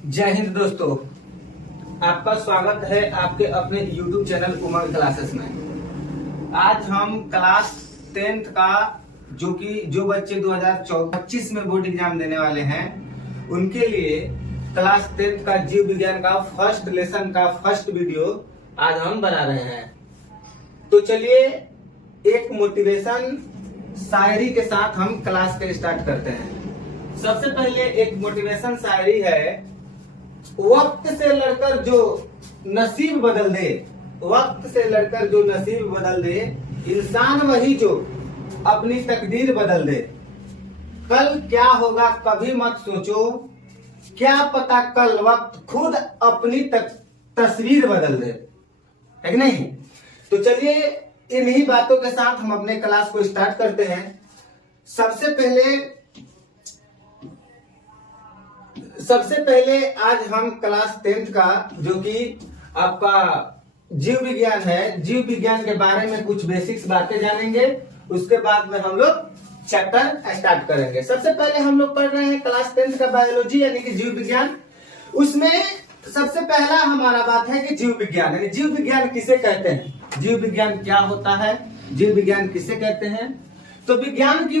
जय हिंद दोस्तों, आपका स्वागत है आपके अपने YouTube चैनल उमंग क्लासेस में। आज हम क्लास 10th का जो बच्चे 2024-25 में बोर्ड एग्जाम देने वाले हैं उनके लिए क्लास 10th का जीव विज्ञान का फर्स्ट लेसन का फर्स्ट वीडियो आज हम बना रहे हैं। तो चलिए एक मोटिवेशन शायरी के साथ हम क्लास के स्टार्ट करते हैं। सबसे पहले एक मोटिवेशन शायरी है। वक्त से लड़कर जो नसीब बदल दे, वक्त से लड़कर जो नसीब बदल दे, इंसान वही जो अपनी तकदीर बदल दे। कल क्या होगा कभी मत सोचो, क्या पता कल वक्त खुद अपनी तस्वीर बदल दे, है कि नहीं। तो चलिए इन्हीं बातों के साथ हम अपने क्लास को स्टार्ट करते हैं। सबसे पहले आज हम क्लास 10th का जो कि आपका जीव विज्ञान है, जीव विज्ञान के बारे में कुछ बेसिक्स बातें जानेंगे। उसके बाद में हम लोग चैप्टर स्टार्ट करेंगे। सबसे पहले हम लोग पढ़ रहे हैं क्लास 10th का बायोलॉजी यानी कि जीव विज्ञान। उसमें सबसे पहला हमारा बात है कि जीव विज्ञान यानी जीव विज्ञान किसे कहते हैं, जीव विज्ञान क्या होता है, जीव विज्ञान किसे कहते हैं। तो विज्ञान की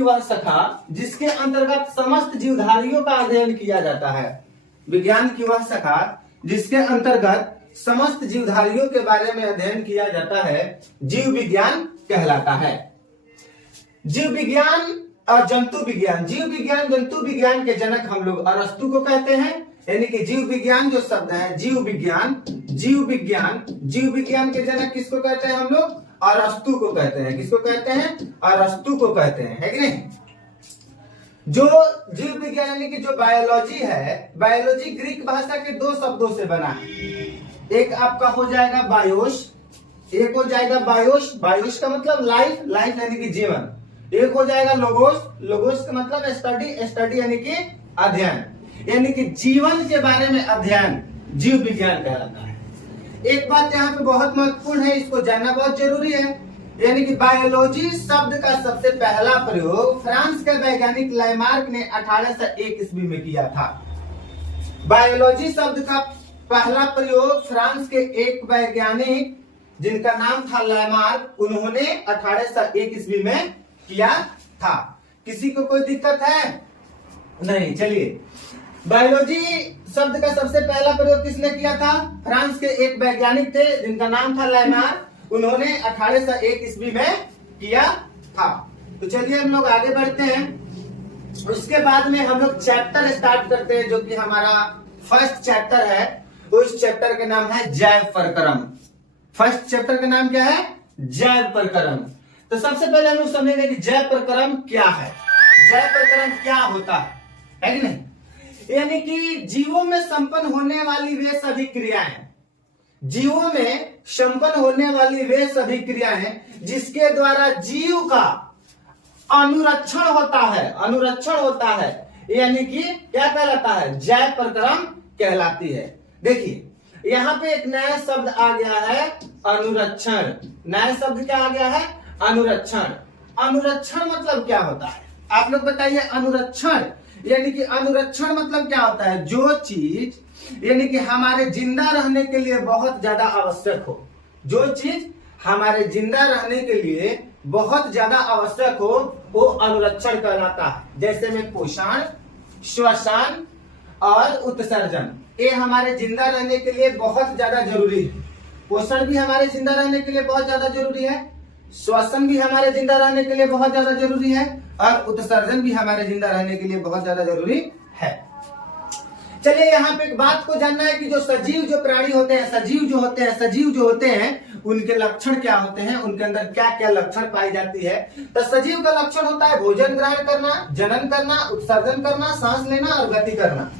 वह शाखा जिसके अंतर्गत समस्त जीवधारियों का अध्ययन किया जाता है। विज्ञान की वह शाखा जिसके अंतर्गत समस्त जीवधारियों के बारे में अध्ययन किया जाता है जीव विज्ञान कहलाता है। जीव विज्ञान और जंतु विज्ञान, जीव विज्ञान जंतु विज्ञान के जनक हम लोग अरस्तु को कहते हैं। यानी कि जीव विज्ञान जो शब्द है जीव विज्ञान के जनक किसको कहते हैं हम लोग, अरस्तु को कहते हैं। किसको कहते हैं, अरस्तु को कहते हैं, है कि नहीं। जो जीव विज्ञान यानी कि जो बायोलॉजी है, बायोलॉजी ग्रीक भाषा के दो शब्दों से बना है। एक आपका हो जाएगा बायोस, एक हो जाएगा बायोस, बायोस का मतलब लाइफ, लाइफ यानी कि जीवन। एक हो जाएगा लोगोस, लोगोस का मतलब स्टडी, स्टडी यानी कि अध्ययन, यानी कि जीवन के बारे में अध्ययन जीव विज्ञान कहलाता है। एक बात यहाँ पे बहुत महत्वपूर्ण है, इसको जानना बहुत जरूरी है। यानी कि बायोलॉजी शब्द का सबसे पहला प्रयोग फ्रांस के वैज्ञानिक लैमार्क ने 1801 ईस्वी में किया था। बायोलॉजी शब्द का पहला प्रयोग फ्रांस के एक वैज्ञानिक जिनका नाम था लैमार्क, उन्होंने 1801 ईस्वी में किया था। किसी को कोई दिक्कत है? नहीं। चलिए, बायोलॉजी शब्द का सबसे पहला प्रयोग किसने किया था? फ्रांस के एक वैज्ञानिक थे जिनका नाम था लैमार्क, उन्होंने 1801 ईस्वी में किया था। तो चलिए हम लोग आगे बढ़ते हैं। उसके बाद में हम लोग चैप्टर स्टार्ट करते हैं जो कि हमारा फर्स्ट चैप्टर है। उस चैप्टर का नाम है जैव प्रक्रम। फर्स्ट चैप्टर का नाम क्या है? जैव प्रक्रम। तो सबसे पहले हम लोग समझेंगे कि जैव प्रक्रम क्या है, जैव प्रक्रम क्या होता है कि नहीं। यानी कि जीवों में संपन्न होने वाली वे सभी क्रियाएं, जीवों में संपन्न होने वाली वे सभी क्रियाएं जिसके द्वारा जीव का अनुरक्षण होता है, अनुरक्षण होता है, यानी कि क्या कहलाता है? जैव प्रक्रम कहलाती है। देखिए यहाँ पे एक नया शब्द आ गया है, अनुरक्षण। नया शब्द क्या आ गया है? अनुरक्षण। अनुरक्षण मतलब क्या होता है आप लोग बताइए। अनुरक्षण यानी कि अनुरक्षण मतलब क्या होता है? जो चीज यानी कि हमारे जिंदा रहने के लिए बहुत ज्यादा आवश्यक हो, जो चीज हमारे जिंदा रहने के लिए बहुत ज्यादा आवश्यक हो वो अनुरक्षण कहलाता है। जैसे में पोषण, श्वसन और उत्सर्जन, ये हमारे जिंदा रहने के लिए बहुत ज्यादा जरूरी है। पोषण भी हमारे जिंदा रहने के लिए बहुत ज्यादा जरूरी है, श्वसन भी हमारे जिंदा रहने के लिए बहुत ज्यादा जरूरी है और उत्सर्जन भी हमारे जिंदा रहने के लिए बहुत ज्यादा जरूरी है। चलिए यहाँ पे एक बात को जानना है कि जो सजीव जो प्राणी होते हैं, सजीव जो होते हैं उनके लक्षण क्या होते हैं, उनके अंदर क्या क्या लक्षण पाई जाती है। तो सजीव का लक्षण होता है भोजन ग्रहण करना, जनन करना, उत्सर्जन करना, सांस लेना और गति करना।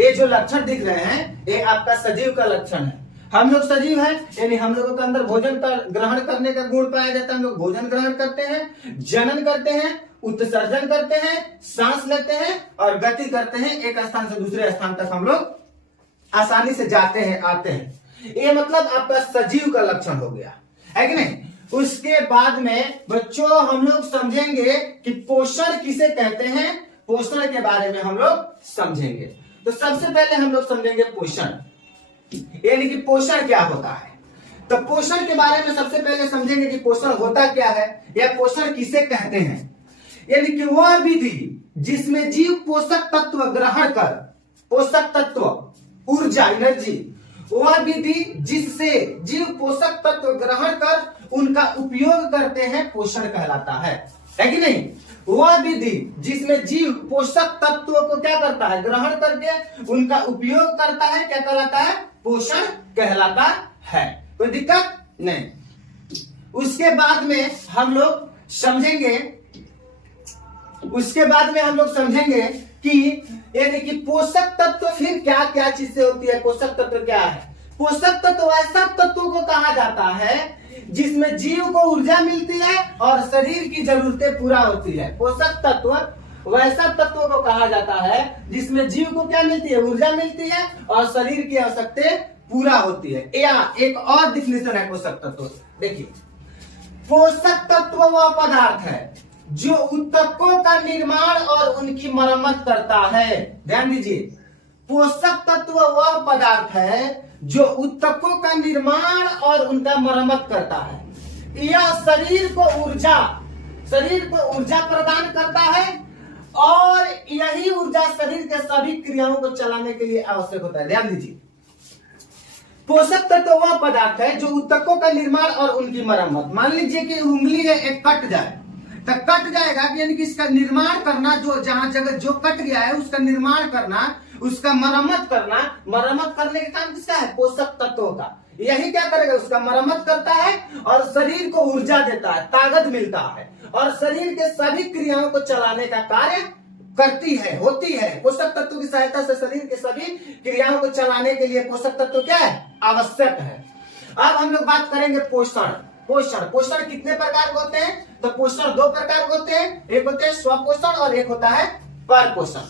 ये जो लक्षण दिख रहे हैं ये आपका सजीव का लक्षण है। हम लोग सजीव हैं यानी हम लोगों के अंदर भोजन का ग्रहण करने का गुण पाया जाता है। हम लोग भोजन ग्रहण करते हैं, जनन करते हैं, उत्सर्जन करते हैं, सांस लेते हैं और गति करते हैं। एक स्थान से दूसरे स्थान तक हम लोग आसानी से जाते हैं, आते हैं। ये मतलब आपका सजीव का लक्षण हो गया, है कि नहीं। उसके बाद में बच्चों हम लोग समझेंगे कि पोषण किसे कहते हैं, पोषण के बारे में हम लोग समझेंगे। तो सबसे पहले हम लोग समझेंगे पोषण, यानी कि पोषण क्या होता है। तो पोषण के बारे में सबसे पहले समझेंगे कि पोषण होता क्या है या पोषण किसे कहते हैं। यानी कि वह विधि जिसमें जीव पोषक तत्व ग्रहण कर, पोषक तत्व ऊर्जा एनर्जी, वह विधि जिससे जीव पोषक तत्व ग्रहण कर उनका उपयोग करते हैं पोषण कहलाता है कि नहीं। वह विधि जिसमें जीव पोषक तत्वों को क्या करता है, ग्रहण करके उनका उपयोग करता है, क्या कहलाता है, पोषण कहलाता है। कोई दिक्कत नहीं। उसके बाद में हम लोग समझेंगे कि यानी कि पोषक तत्व फिर क्या क्या चीज से होती है। पोषक तत्व क्या है? पोषक तत्व वैसा तत्वों को कहा जाता है जिसमें जीव को ऊर्जा मिलती है और शरीर की जरूरतें पूरा होती है। पोषक तत्व वैसा तत्वों को कहा जाता है जिसमें जीव को क्या मिलती है, ऊर्जा मिलती है और शरीर की आवश्यकताएं पूरा होती है। या एक और डिफिनेशन है पोषक तत्व, देखिए, पोषक तत्व वह पदार्थ है जो ऊतकों का निर्माण और उनकी मरम्मत करता है। ध्यान दीजिए, पोषक तत्व वह पदार्थ है जो ऊतकों का निर्माण और उनका मरम्मत करता है। यह शरीर को ऊर्जा प्रदान करता है और यही ऊर्जा शरीर के सभी क्रियाओं को चलाने के लिए आवश्यक होता है। ध्यान दीजिए, पोषक तत्व वह पदार्थ है जो ऊतकों का निर्माण और उनकी मरम्मत। मान लीजिए कि उंगली है एक कट जाए तो कट जाएगा, यानी कि इसका निर्माण करना, जो जहां जगह जो कट गया है उसका निर्माण करना, उसका मरम्मत करना। मरम्मत करने का काम किसका है? पोषक तत्वों का। यही क्या करेगा, उसका मरम्मत करता है और शरीर को ऊर्जा देता है, ताकत मिलता है और शरीर के सभी क्रियाओं को चलाने का कार्य करती है, होती है। पोषक तत्व की सहायता से शरीर के सभी क्रियाओं को चलाने के लिए पोषक तत्व क्या है, आवश्यक है। अब हम लोग बात करेंगे पोषण कितने प्रकार के होते हैं? तो पोषण दो प्रकार के होते हैं, एक होते हैं स्वपोषण और एक होता है परपोषण।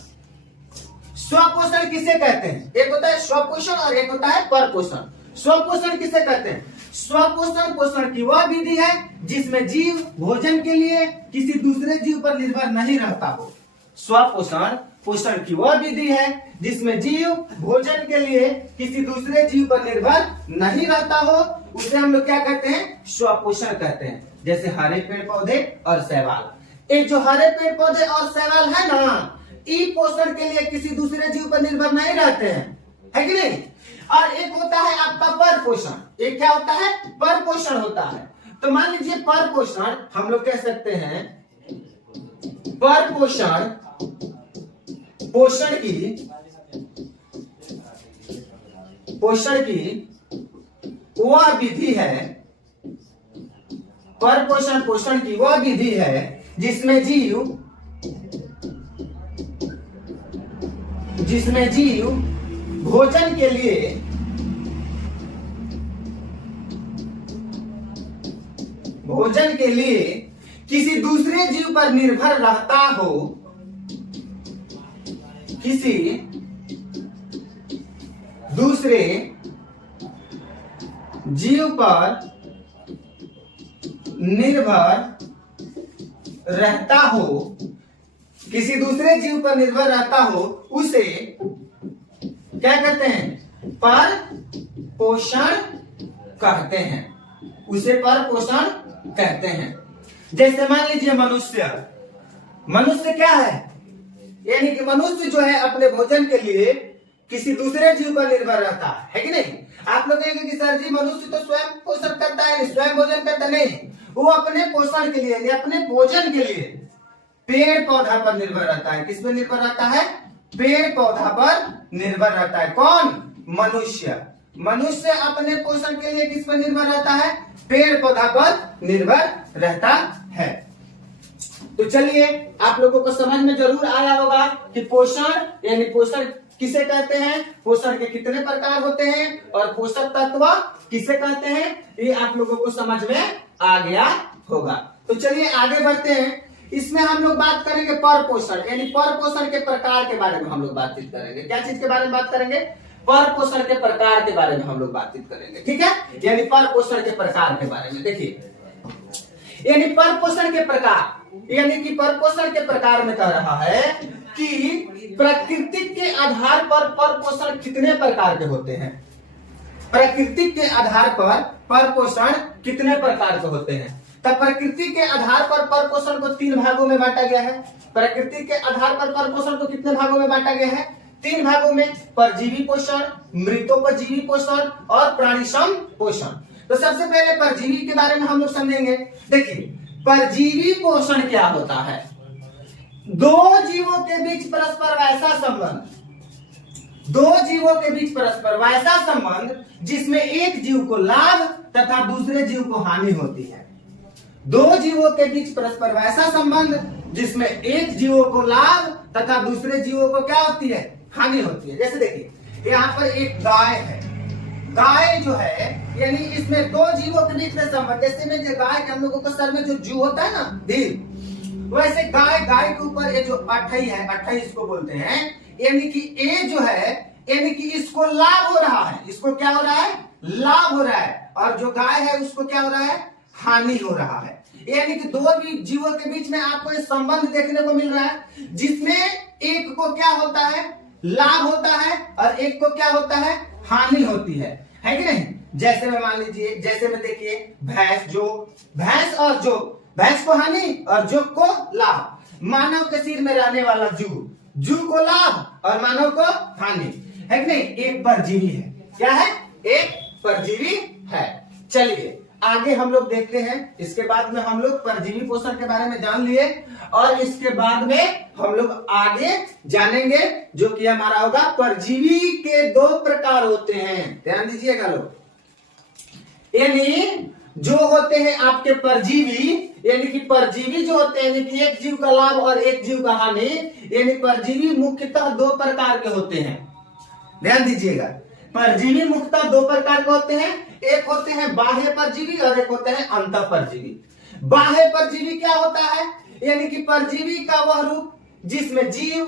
स्वपोषण किसे कहते हैं? एक होता है स्वपोषण और एक होता है परपोषण। स्वपोषण किसे कहते हैं? स्वपोषण पोषण की वह विधि है जिसमें जीव भोजन के लिए किसी दूसरे जीव पर निर्भर नहीं रहता हो। स्वपोषण पोषण की वह विधि है जिसमें जीव भोजन के लिए किसी दूसरे जीव पर निर्भर नहीं रहता हो, उसे हम लोग क्या कहते हैं? स्वपोषण कहते हैं। जैसे हरे पेड़ पौधे और शैवाल। ये जो हरे पेड़ पौधे और शैवाल है ना, ई पोषण के लिए किसी दूसरे जीव पर निर्भर नहीं रहते हैं, है कि नहीं। और एक होता है आपका परपोषण। एक क्या होता है? परपोषण होता है। तो मान लीजिए परपोषण हम लोग कह सकते हैं, परपोषण पोषण की वह विधि है, परपोषण पोषण की वह विधि है जिसमें जीव भोजन के लिए किसी दूसरे जीव पर निर्भर रहता हो, किसी दूसरे जीव पर निर्भर रहता हो, किसी दूसरे जीव पर निर्भर रहता हो, उसे क्या कहते हैं? परपोषण कहते हैं। उसे परपोषण कहते हैं। जैसे मान लीजिए मनुष्य क्या है? यानी कि मनुष्य जो है अपने भोजन के लिए किसी दूसरे जीव पर निर्भर रहता है कि नहीं। आप लोग कहेंगे कि सर जी मनुष्य तो स्वयं पोषण करता है, स्वयं भोजन करता नहीं, वो अपने पोषण के लिए, अपने भोजन के लिए पेड़ पौधा पर निर्भर रहता है। किस पर निर्भर रहता है? पेड़ पौधा पर निर्भर रहता है। कौन? मनुष्य अपने पोषण के लिए किस पर निर्भर रहता है? पेड़ पौधा पर निर्भर रहता है। तो चलिए, आप लोगों को समझ में जरूर आया होगा कि पोषण यानी पोषण किसे कहते हैं, पोषण के कितने प्रकार होते हैं और पोषक तत्व किसे कहते हैं, ये आप लोगों को समझ में आ गया होगा। तो चलिए आगे बढ़ते हैं। इसमें हम लोग बात करेंगे परपोषण, यानी परपोषण के प्रकार के बारे में हम लोग बातचीत करेंगे। क्या चीज के बारे में बात करेंगे? परपोषण के प्रकार के बारे में हम लोग बातचीत करेंगे, ठीक है। यानी परपोषण के प्रकार के बारे में देखिए, यानी परपोषण के प्रकार, यानी कि परपोषण के प्रकार में कह रहा है कि प्रकृति के आधार पर परपोषण कितने प्रकार के होते हैं। प्रकृति के आधार पर परपोषण कितने प्रकार के होते हैं। तब प्रकृति के आधार पर परपोषण को 3 भागों में बांटा गया है। प्रकृति के आधार पर परपोषण को कितने भागों में बांटा गया है? 3 भागों में, परजीवी पोषण, मृतोपजीवी पोषण और प्राणिसम पोषण। तो सबसे पहले परजीवी के बारे में हम लोग समझेंगे। देखिए, परजीवी पोषण क्या होता है? 2 जीवों के बीच परस्पर वैसा संबंध, 2 जीवों के बीच परस्पर वैसा संबंध जिसमें एक जीव को लाभ तथा दूसरे जीव को हानि होती है। 2 जीवों के बीच परस्पर वैसा संबंध जिसमें एक जीवों को लाभ तथा दूसरे जीवों को क्या होती है? हानि होती है। जैसे देखिए, यहाँ पर एक गाय है। गाय जो है, यानी इसमें 2 जीवों के बीच में संबंध, जैसे में जो गाय के हम लोगों को सर में जो जू होता है ना, दिल, वैसे गाय के ऊपर ये जो अठई है, अठई इसको बोलते हैं, यानी कि ये जो है, यानी कि इसको लाभ हो रहा है। इसको क्या हो रहा है? लाभ हो रहा है। और जो गाय है उसको क्या हो रहा है? हानि हो रहा है। यानी कि 2 जीवों के बीच में आपको एक संबंध देखने को मिल रहा है जिसमें एक को क्या होता है? लाभ होता है और एक को क्या होता है? हानि होती है कि नहीं? जैसे में मान लीजिए, जैसे में देखिए, भैंस और जो, भैंस को हानि और जो को लाभ। मानव के सिर में रहने वाला जू को लाभ और मानव को हानि, है कि नहीं? एक परजीवी है। क्या है? एक परजीवी है। चलिए आगे हम लोग देखते हैं। इसके बाद में हम लोग परजीवी पोषण के बारे में जान लिए और इसके बाद में हम लोग आगे जानेंगे जो कि हमारा होगा परजीवी के 2 प्रकार होते हैं। ध्यान दीजिएगा लोग, यानी जो होते हैं आपके परजीवी, यानी कि परजीवी जो होते हैं, यानी कि एक जीव का लाभ और एक जीव का हानि, यानी परजीवी मुख्यतः 2 प्रकार के होते हैं। ध्यान दीजिएगा, परजीवी मुख्यतः 2 प्रकार के होते हैं। एक होते हैं बाह्य परजीवी और एक होते हैं अंतः परजीवी। बाह्य परजीवी क्या होता है? यानी कि परजीवी का वह रूप जिसमें जीव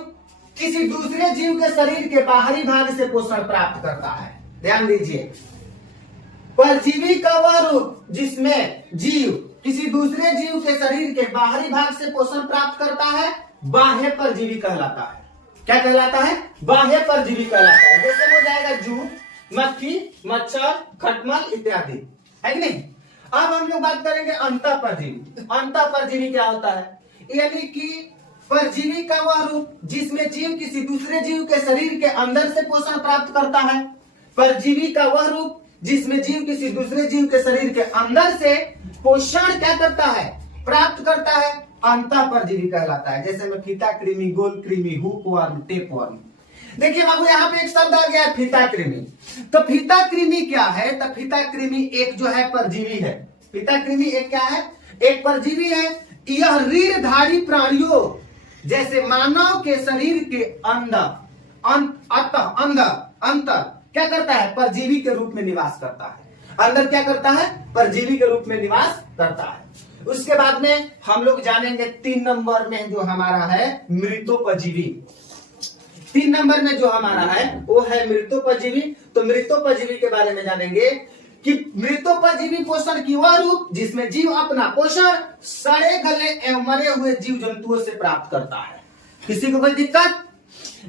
किसी दूसरे जीव के शरीर के बाहरी भाग से पोषण प्राप्त करता है। ध्यान दीजिए, परजीवी का वह रूप जिसमें जीव किसी दूसरे जीव के शरीर के बाहरी भाग से पोषण प्राप्त करता है, बाह्य परजीवी कहलाता है। क्या कहलाता है? बाह्य परजीवी कहलाता है। जैसे हो जाएगा जूट, मक्खी, मच्छर, खटमल इत्यादि, है कि नहीं? अब हम लोग बात करेंगे अंतः परजीवी। अंतः परजीवी क्या होता है? यानी कि परजीवी का वह रूप जिसमें जीव किसी दूसरे जीव के शरीर के अंदर से पोषण प्राप्त करता है। परजीवी का वह रूप जिसमें जीव किसी दूसरे जीव के शरीर के अंदर से पोषण क्या करता है? प्राप्त करता है। अंतः परजीवी कहलाता है। जैसे में फीता कृमि, गोल कृमि, हुक वर्म, टेप वर्म। देखिए बाबू, यहाँ पे एक शब्द आ गया है फीता कृमि। तो फीता कृमि क्या है? तो फीता कृमि एक जो है परजीवी है। फीता कृमि एक क्या है? एक परजीवी है। यह रीढ़धारी प्राणियों जैसे मानव के शरीर के अंदर क्या करता है? परजीवी के रूप में निवास करता है। अंदर क्या करता है? परजीवी के रूप में निवास करता है। उसके बाद में हम लोग जानेंगे 3 नंबर में जो हमारा है मृतोपजीवी। 3 नंबर में जो हमारा है वो है मृतोपजीवी। तो मृतोपजीवी के बारे में जानेंगे कि मृतोपजीवी पोषण की वह रूप जिसमें जीव अपना पोषण सड़े गले एवं मरे हुए जीव जंतुओं से प्राप्त करता है। किसी को कोई दिक्कत?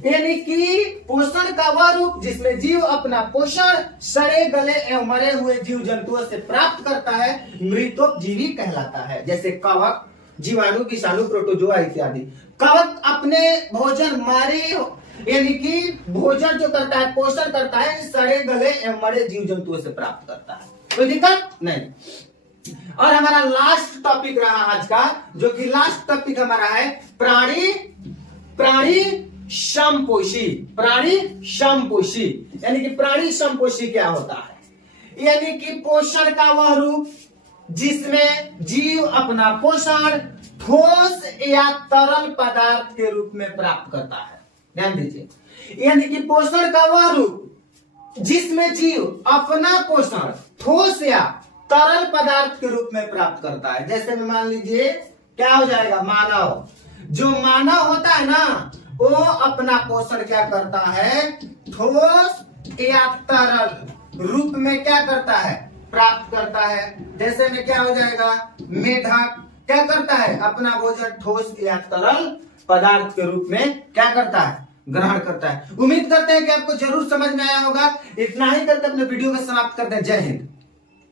यानी कि पोषण का वह रूप जिसमें जीव अपना पोषण सड़े गले एवं मरे हुए जीव जंतुओं से प्राप्त करता है, मृतोपजीवी कहलाता है। जैसे कवक, जीवाणु, विषाणु, प्रोटोजोआ इत्यादि। कवक अपने भोजन मारे, यानी कि भोजन जो करता है, पोषण करता है, सड़े गले एवं मरे जीव जंतुओं से प्राप्त करता है। कोई दिक्कत नहीं। और हमारा लास्ट टॉपिक रहा आज का, जो कि लास्ट टॉपिक हमारा है प्राणी समपोषी। प्राणी समपोषी यानी कि प्राणी समपोषी क्या होता है? यानी कि पोषण का वह रूप जिसमें जीव अपना पोषण ठोस या तरल पदार्थ के रूप में प्राप्त करता है। ध्यान दीजिए, यानी कि पोषण का वह रूप जिसमें जीव अपना पोषण ठोस या तरल पदार्थ के रूप में प्राप्त करता है। जैसे में मान लीजिए क्या हो जाएगा? मानव। जो मानव होता है ना, वो अपना पोषण क्या करता है? ठोस या तरल रूप में क्या करता है? प्राप्त करता है। जैसे में क्या हो जाएगा? मेढक क्या करता है? अपना भोजन ठोस या तरल पदार्थ के रूप में क्या करता है, ग्रहण करता है। उम्मीद करते हैं कि आपको जरूर समझ में आया होगा। इतना ही करके अपने वीडियो को समाप्त करते हैं। जय हिंद।